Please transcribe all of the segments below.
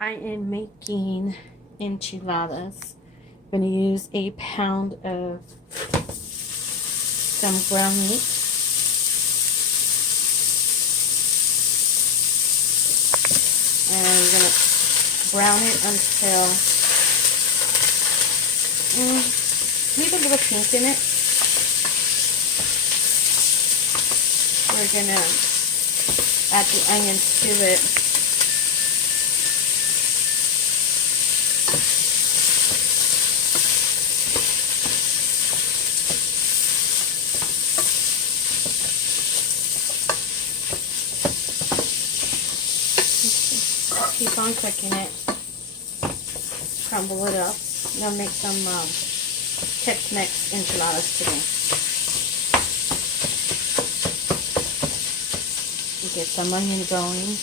I am making enchiladas. I'm going to use a pound of some ground meat. And I'm going to brown it until leave a little pink in it. We're going to add the onions to it. Keep on cooking it. Crumble it up. I'm going to make some Texmex enchiladas today. Get some onion going.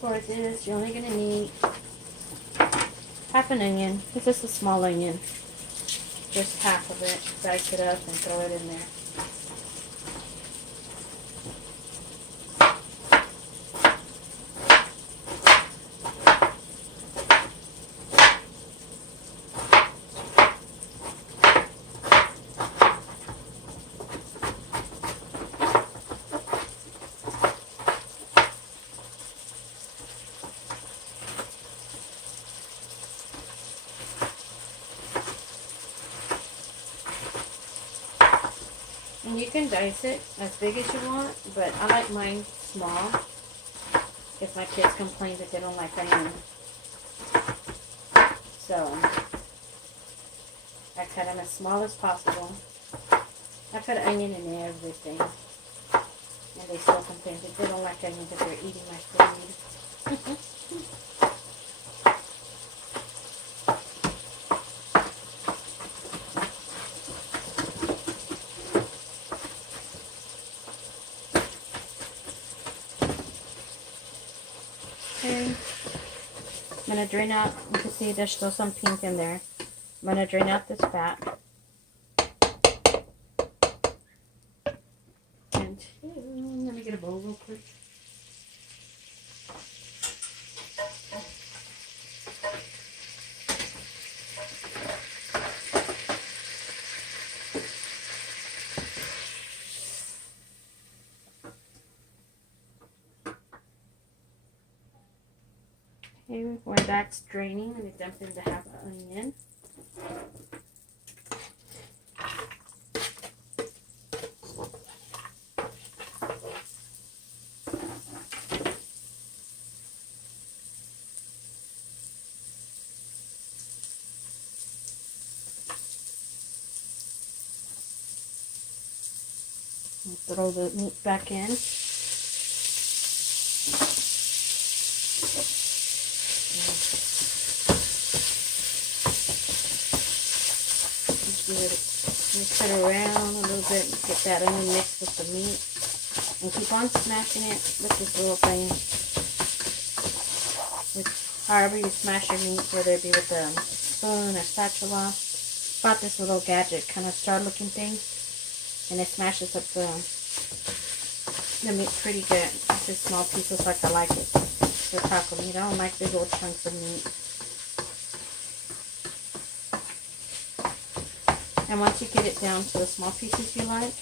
For this, you're only going to need half an onion. This is a small onion. Just half of it. Dice it up and throw it in there. And you can dice it as big as you want, but I like mine small because my kids complain that they don't like onion. So I cut them as small as possible. I put onion in everything. And they still complain that they don't like onion because they're eating my food. Okay. I'm going to drain out, you can see there's still some pink in there. I'm going to drain out this fat. And let me get a bowl real quick. Okay, when that's draining, let me dump in the half onion. And throw the meat back in. Mix it around a little bit and get that onion mixed with the meat. And keep on smashing it with this little thing. However you smash your meat, whether it be with a spoon or spatula. Bought this little gadget, kind of star looking thing. And it smashes up the meat pretty good. Just small pieces like I like it. For taco meat. I don't like big old chunks of meat. And once you get it down to the small pieces you like,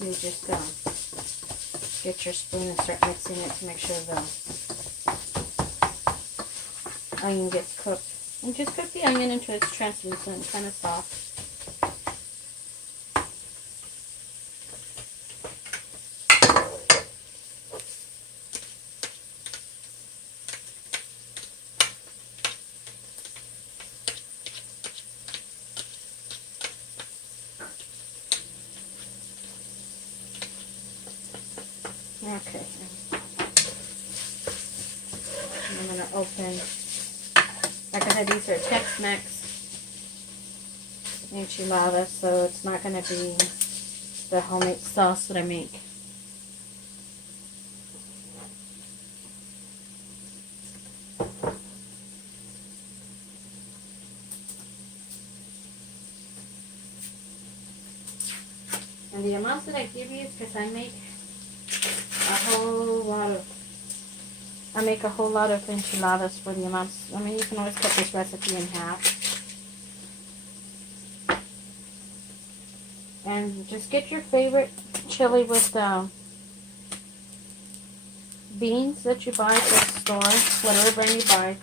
you just get your spoon and start mixing it to make sure the onion gets cooked. And just cook the onion until it's translucent, kind of soft. Okay. And I'm going to open, like I said, these are Texmex Enchiladas, so it's not going to be the homemade sauce that I make. And the amounts that I give you is because I make a whole lot of enchiladas for the amounts. I mean, you can always cut this recipe in half. And just get your favorite chili with beans that you buy at the store, whatever brand you buy.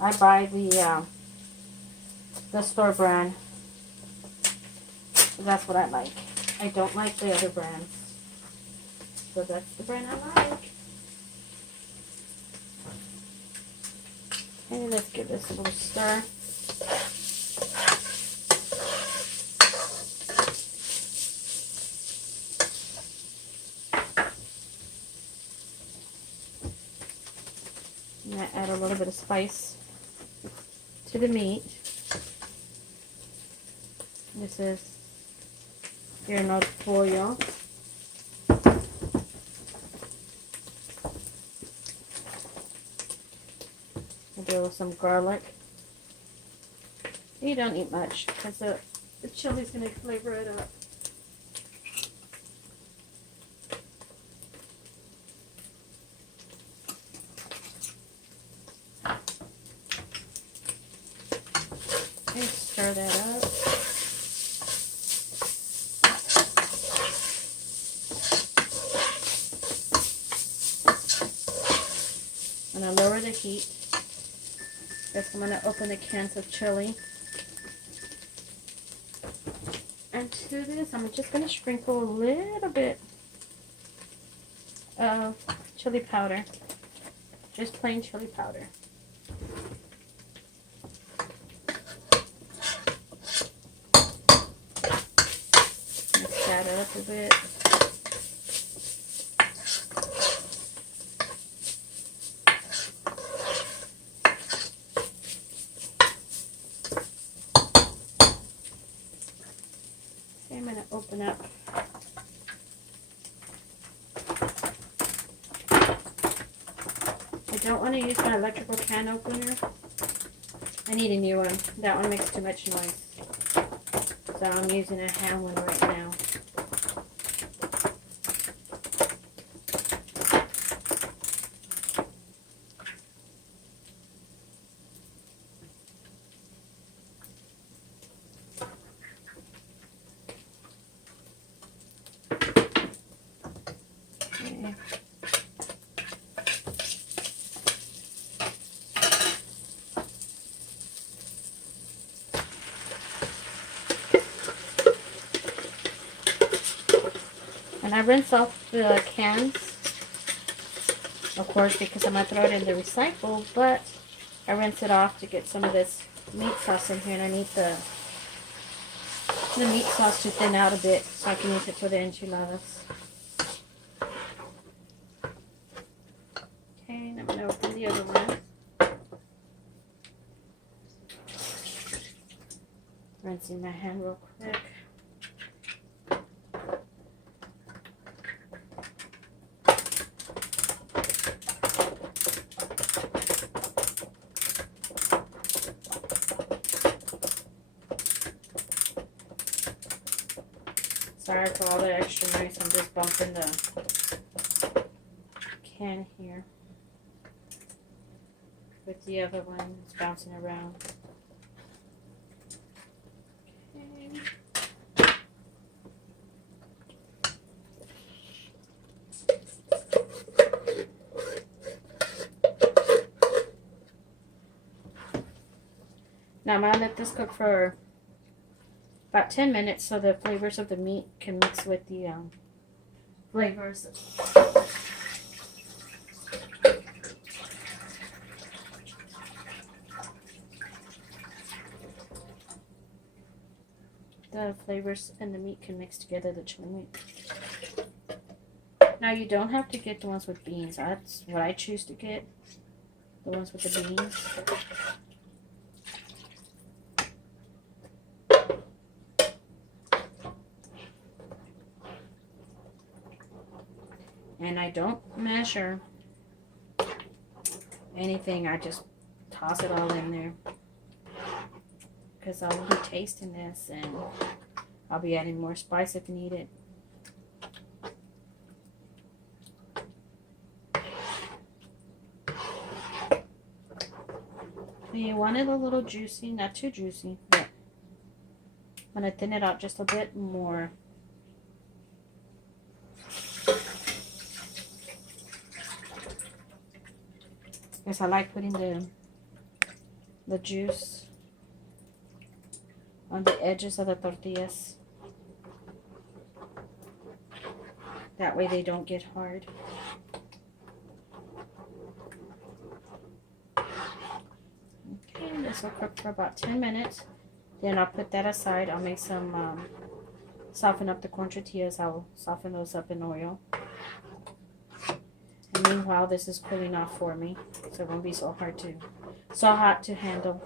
I buy the store brand. That's what I like. I don't like the other brands. So that's the brand I like. Okay, let's give this a little stir. I'm going to add a little bit of spice to the meat. This is your nut pollo. I'll do some garlic. You don't need much because the chili's going to flavor it up. And stir that up. I'm going to lower the heat. Next, I'm going to open the cans of chili. And to this, I'm just going to sprinkle a little bit of chili powder. Just plain chili powder. Mix that up a bit. I'm going to open up I don't want to use my electrical can opener. I need a new one. That one makes too much noise. So I'm using a hand one right now. Okay. And I rinse off the cans, of course, because I'm going to throw it in the recycle, but I rinse it off to get some of this meat sauce in here, and I need the meat sauce to thin out a bit so I can use it for the enchiladas. Okay, and I'm going to open the other one. Rinsing my hand real quick. Sorry for all the extra noise, I'm just bumping the can here with the other one. It's bouncing around. Okay. Now I'm going to let this cook for about 10 minutes so the flavors of the meat can mix with the flavors. The flavors and the meat can mix together, the chili meat. Now you don't have to get the ones with beans. That's what I choose to get. The ones with the beans. And I don't measure anything. I just toss it all in there. Because I'll be tasting this and I'll be adding more spice if needed. You want it a little juicy, not too juicy, but I'm going to thin it out just a bit more. Because I like putting the juice on the edges of the tortillas. That way they don't get hard. Okay, this will cook for about 10 minutes. Then I'll put that aside. I'll make some, soften up the corn tortillas. I'll soften those up in oil. And meanwhile, this is cooling off for me, so it won't be so hot to handle.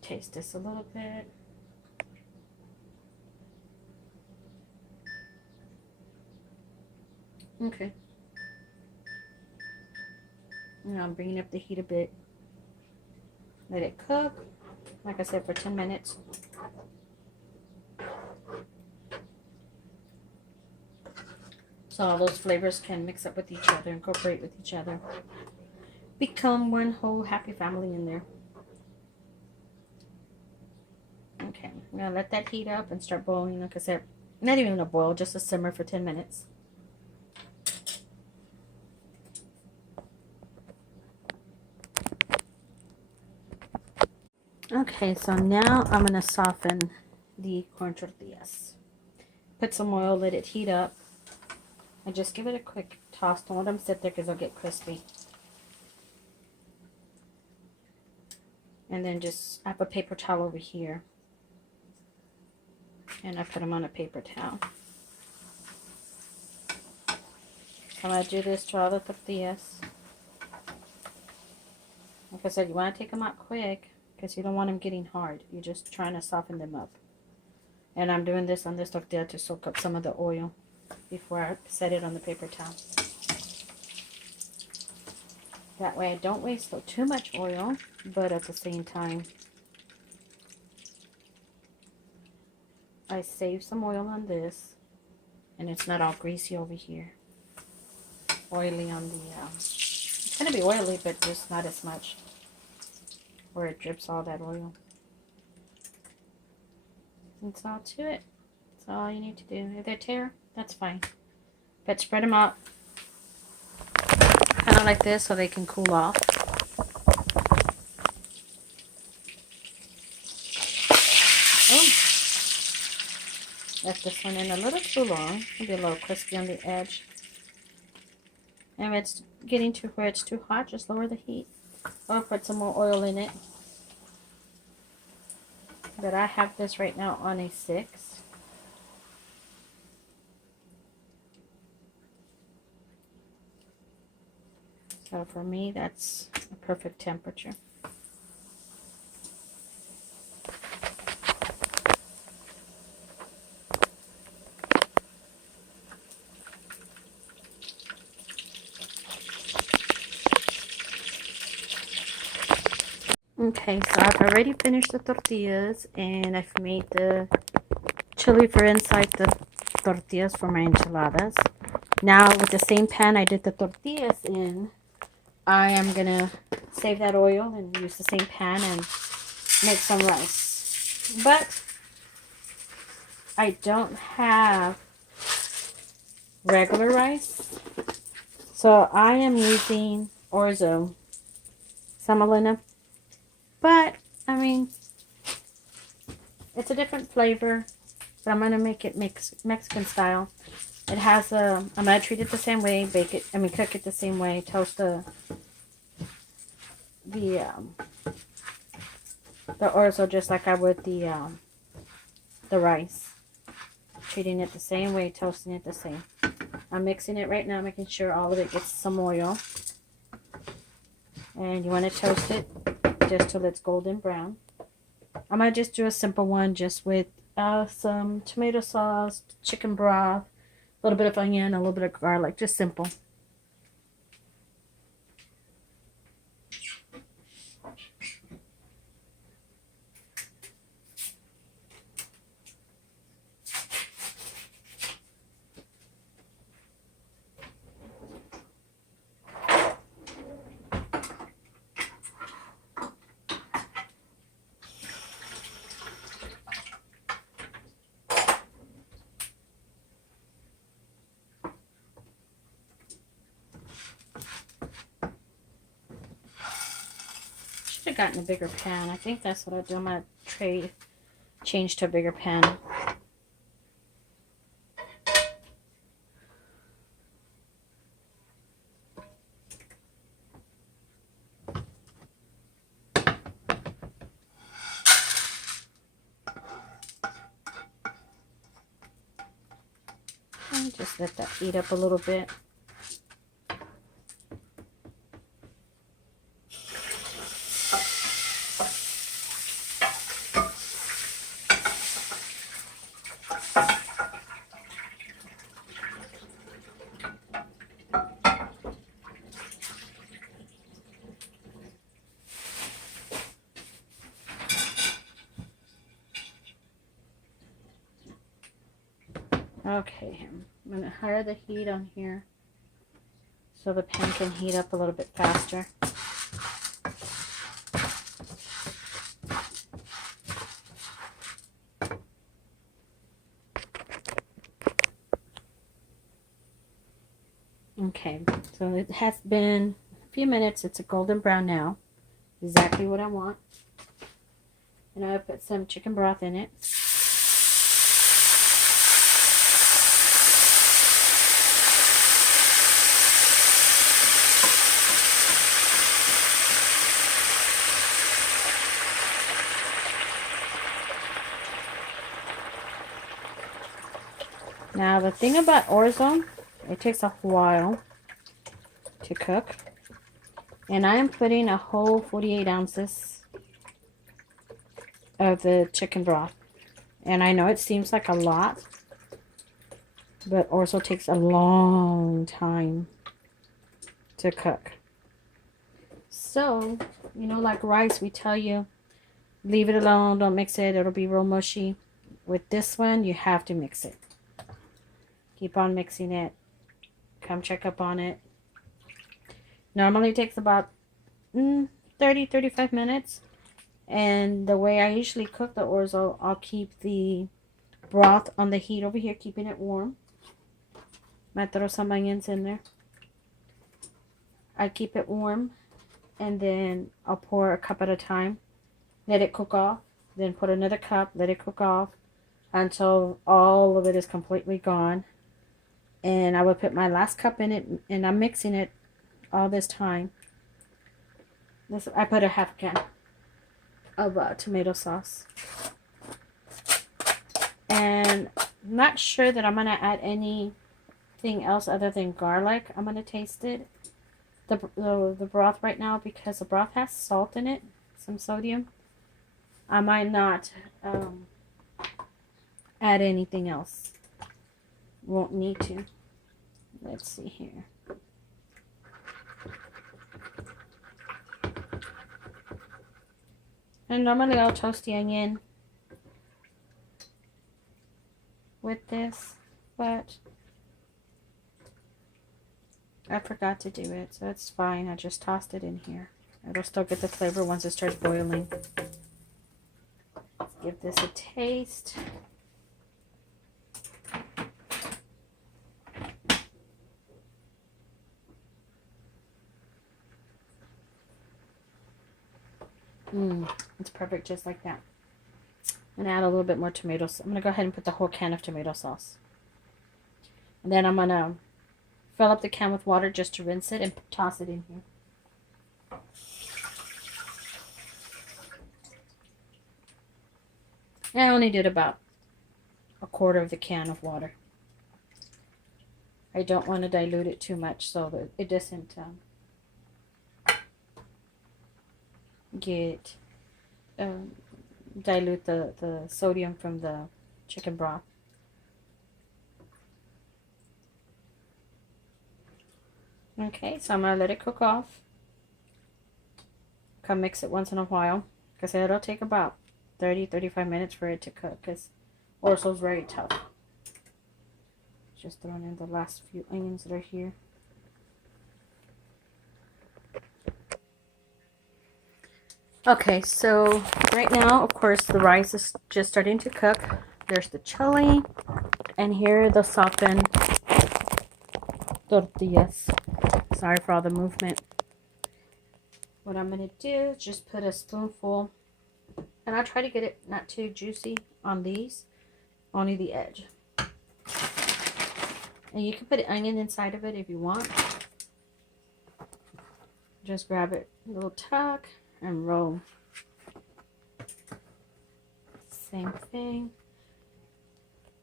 Taste this a little bit. Okay. Now I'm bringing up the heat a bit. Let it cook, like I said, for 10 minutes. So all those flavors can mix up with each other, incorporate with each other. Become one whole happy family in there. Okay, I'm going to let that heat up and start boiling. Like I said, not even a boil, just a simmer for 10 minutes. Okay, so now I'm going to soften the corn tortillas. Put some oil, let it heat up. And just give it a quick toss. Don't let them sit there because they'll get crispy. And then I have a paper towel over here. And I put them on a paper towel. I'm going to do this to all the tortillas. Like I said, you want to take them out quick because you don't want them getting hard. You're just trying to soften them up. And I'm doing this on this tortilla to soak up some of the oil before I set it on the paper towel. That way I don't waste too much oil, but at the same time I save some oil on this, and it's not all greasy over here. Oily on the, it's going to be oily, but just not as much, where it drips all that oil. That's all to it. That's all you need to do. If they tear, that's fine. But spread them out kind of like this so they can cool off. Oh, left this one in a little too long. It'll be a little crispy on the edge. And if it's getting to where it's too hot, just lower the heat. Or put some more oil in it. But I have this right now on a 6. So for me, that's a perfect temperature. Okay, so I've already finished the tortillas, and I've made the chili for inside the tortillas for my enchiladas. Now with the same pan I did the tortillas in, I am going to save that oil and use the same pan and make some rice. But I don't have regular rice, so I am using orzo semolina. But, I mean, it's a different flavor, but I'm going to make it Mexican style. It has I'm going to treat it the same way, cook it the same way, toast the the orzo just like I would the rice. Treating it the same way, toasting it the same. I'm mixing it right now, making sure all of it gets some oil. And you want to toast it just till it's golden brown. I'm going to just do a simple one just with some tomato sauce, chicken broth, a little bit of onion, a little bit of garlic, just simple. Should have gotten a bigger pan. I think that's what I'll do. I'm going to change to a bigger pan. And just let that heat up a little bit. Okay, I'm going to higher the heat on here so the pan can heat up a little bit faster. Okay, so it has been a few minutes. It's a golden brown now. Exactly what I want. And I put some chicken broth in it. Now the thing about orzo, it takes a while to cook. And I am putting a whole 48 ounces of the chicken broth. And I know it seems like a lot, but orzo takes a long time to cook. So, you know, like rice, we tell you, leave it alone, don't mix it, it'll be real mushy. With this one, you have to mix it. Keep on mixing it. Come check up on it. Normally it takes about 30-35 minutes. And the way I usually cook the orzo, I'll keep the broth on the heat over here, keeping it warm. Might throw some onions in there. I keep it warm. And then I'll pour a cup at a time. Let it cook off. Then put another cup. Let it cook off until all of it is completely gone. And I will put my last cup in it, and I'm mixing it all this time. I put a half can of tomato sauce. And I'm not sure that I'm going to add anything else other than garlic. I'm going to taste it, the broth right now, because the broth has salt in it, some sodium. I might not add anything else. Won't need to. Let's see here. And normally I'll toast the onion with this, but I forgot to do it, so it's fine. I just tossed it in here. It'll still get the flavor once it starts boiling. Let's give this a taste. It's perfect just like that. I'm going to add a little bit more tomato sauce. I'm going to go ahead and put the whole can of tomato sauce. And then I'm going to fill up the can with water just to rinse it and toss it in here. I only did about a quarter of the can of water. I don't want to dilute it too much so that it doesn't get dilute the sodium from the chicken broth. Okay, so I'm going to let it cook off. Come mix it once in a while, because it'll take about 30-35 minutes for it to cook, because orzo's very tough. Just throwing in the last few onions that are here. Okay, so right now, of course, the rice is just starting to cook. There's the chili, and here are the softened tortillas. Sorry for all the movement. What I'm going to do is just put a spoonful, and I try to get it not too juicy on these, only the edge. And you can put an onion inside of it if you want. Just grab it, a little tuck, and roll. Same thing.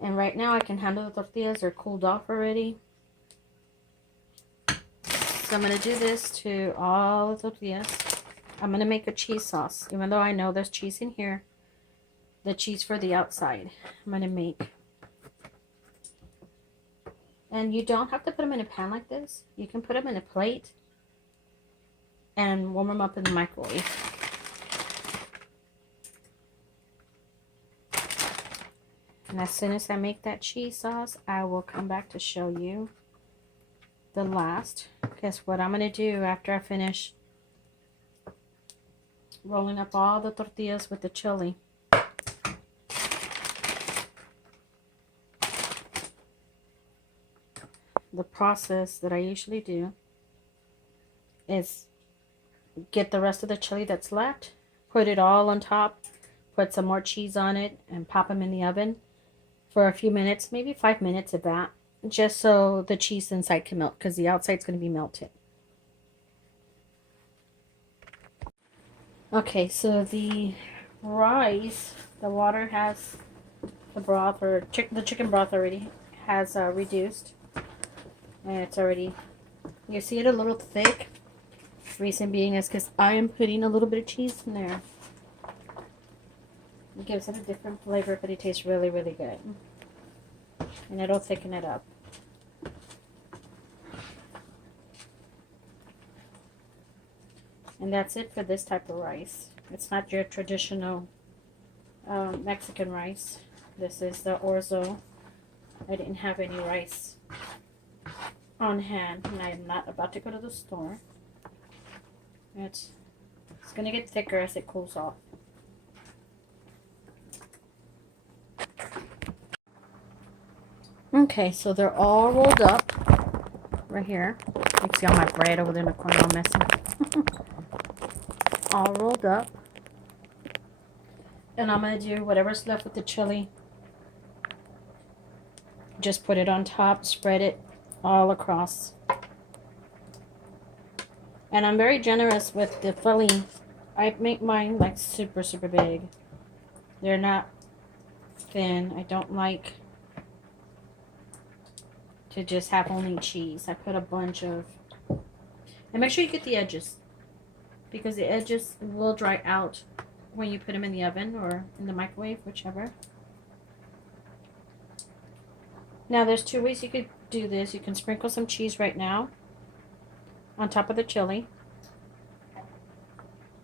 And right now I can handle the tortillas. They're cooled off already. So I'm going to do this to all the tortillas. I'm going to make a cheese sauce. Even though I know there's cheese in here, the cheese for the outside I'm going to make. And you don't have to put them in a pan like this. You can put them in a plate and warm them up in the microwave. And as soon as I make that cheese sauce, I will come back to show you the last. Guess what I'm going to do after I finish rolling up all the tortillas with the chili. The process that I usually do is get the rest of the chili that's left, put it all on top, put some more cheese on it, and pop them in the oven for a few minutes, maybe 5 minutes of that, just so the cheese inside can melt, because the outside's going to be melted. Okay, so the rice, the water has the broth, or the chicken broth already has reduced. And it's already, you see it a little thick. Reason being is because I am putting a little bit of cheese in there. It gives it a different flavor, but it tastes really, really good. And it'll thicken it up. And that's it for this type of rice. It's not your traditional Mexican rice. This is the orzo. I didn't have any rice on hand, and I am not about to go to the store. It's going to get thicker as it cools off. Okay, so they're all rolled up right here. You can see all my bread over there in the corner all messy. All rolled up. And I'm going to do whatever's left with the chili. Just put it on top, spread it all across. And I'm very generous with the filling. I make mine like super, super big. They're not thin. I don't like to just have only cheese. I put a bunch of, and make sure you get the edges, because the edges will dry out when you put them in the oven or in the microwave, whichever. Now there's two ways you could do this. You can sprinkle some cheese right now on top of the chili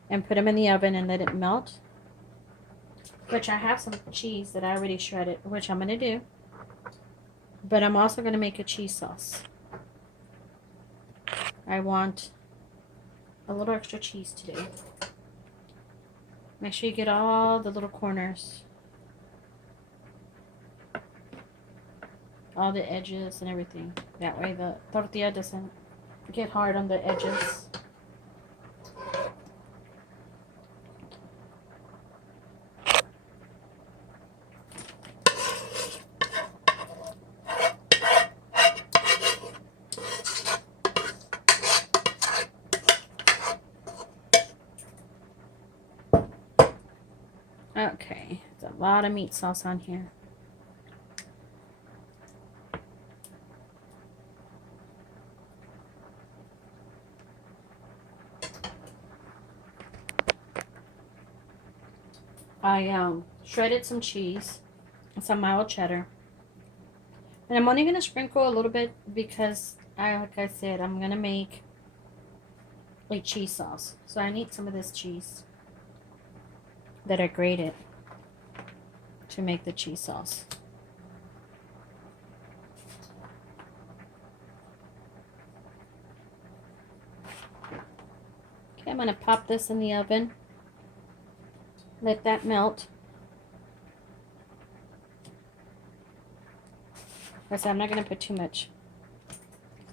and put them in the oven and let it melt, which I have some cheese that I already shredded, which I'm going to do. But I'm also going to make a cheese sauce. I want a little extra cheese today. Make sure you get all the little corners, all the edges and everything. That way the tortilla doesn't get hard on the edges. Okay, so A lot of meat sauce on here. I shredded some cheese and some mild cheddar. And I'm only going to sprinkle a little bit because, like I said, I'm going to make a cheese sauce. So I need some of this cheese that I grated to make the cheese sauce. Okay, I'm going to pop this in the oven. Let that melt. Like I said, I'm not going to put too much.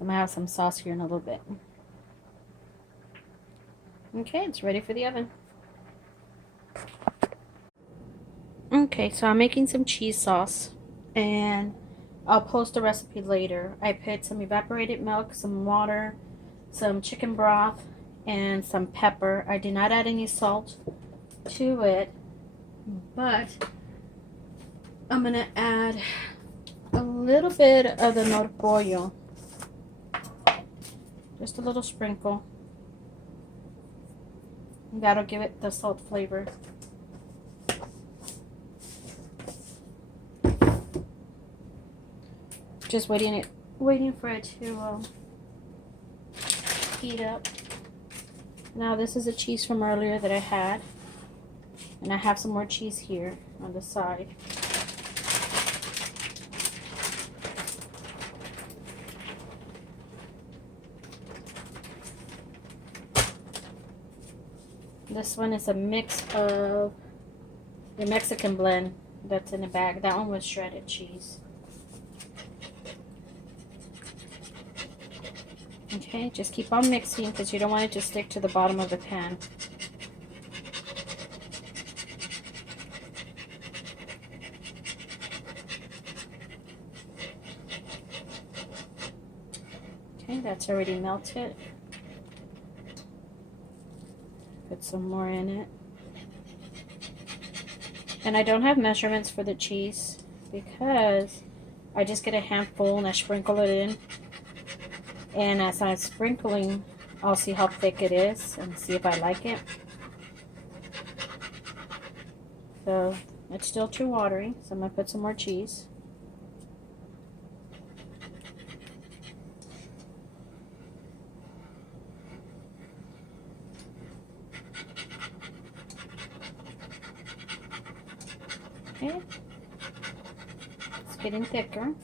I'm going to have some sauce here in a little bit. Okay, it's ready for the oven. Okay, so I'm making some cheese sauce, and I'll post the recipe later. I put some evaporated milk, some water, some chicken broth, and some pepper. I did not add any salt to it, but I'm going to add a little bit of the norpollo. Just a little sprinkle. That'll give it the salt flavor. Just waiting for it to heat up. Now this is a cheese from earlier that I had, and I have some more cheese here on the side. This one is a mix of the Mexican blend that's in the bag. That one was shredded cheese. Okay, just keep on mixing because you don't want it to stick to the bottom of the pan. Okay, that's already melted. Put some more in it. And I don't have measurements for the cheese because I just get a handful and I sprinkle it in. And as I'm sprinkling, I'll see how thick it is and see if I like it. So it's still too watery, so I'm going to put some more cheese. Okay, it's getting thicker.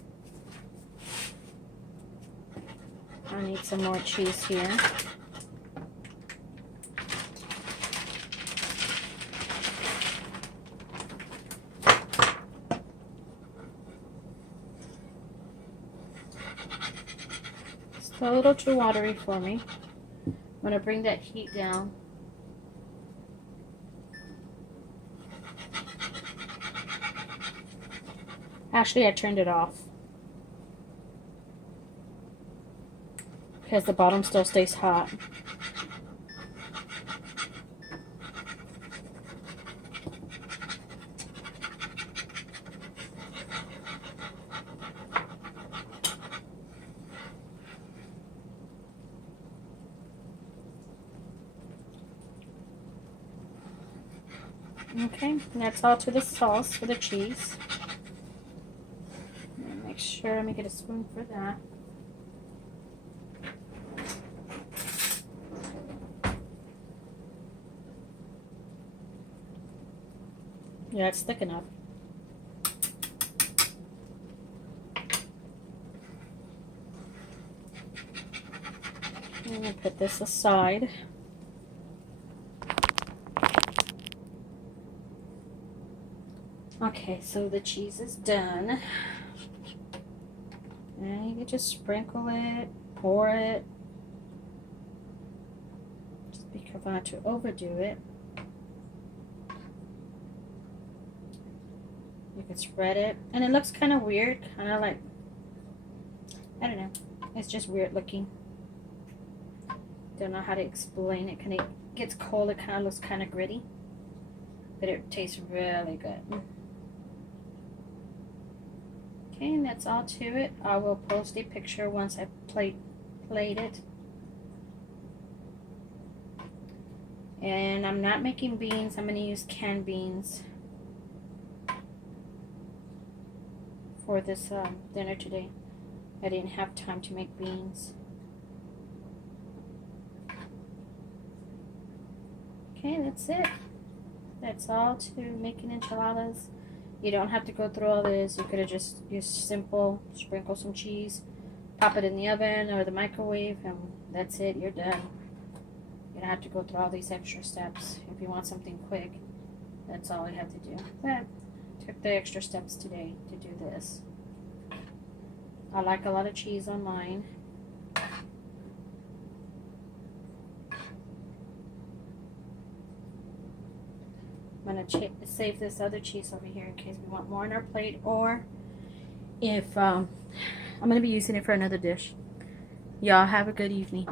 I need some more cheese here. It's a little too watery for me. I'm going to bring that heat down. Actually, I turned it off because the bottom still stays hot. Okay, that's all to the sauce for the cheese. Make sure, let me get a spoon for that. Yeah, it's thick enough. I'm going to put this aside. Okay, so the cheese is done. And you can just sprinkle it, pour it. Just be careful not to overdo it. You can spread it. And it looks kind of weird, kind of like, I don't know. It's just weird looking. Don't know how to explain it. When it gets cold, it kind of looks kind of gritty. But it tastes really good. Okay, and that's all to it. I will post a picture once I plate it. And I'm not making beans. I'm going to use canned beans for this dinner today. I didn't have time to make beans. Okay, that's it. That's all to making enchiladas. You don't have to go through all this. You could have just used simple, sprinkle some cheese, pop it in the oven or the microwave, and that's it. You're done. You don't have to go through all these extra steps. If you want something quick, that's all I have to do. But I took the extra steps today to do this. I like a lot of cheese on mine. I'm going to save this other cheese over here in case we want more on our plate, or if I'm going to be using it for another dish. Y'all have a good evening.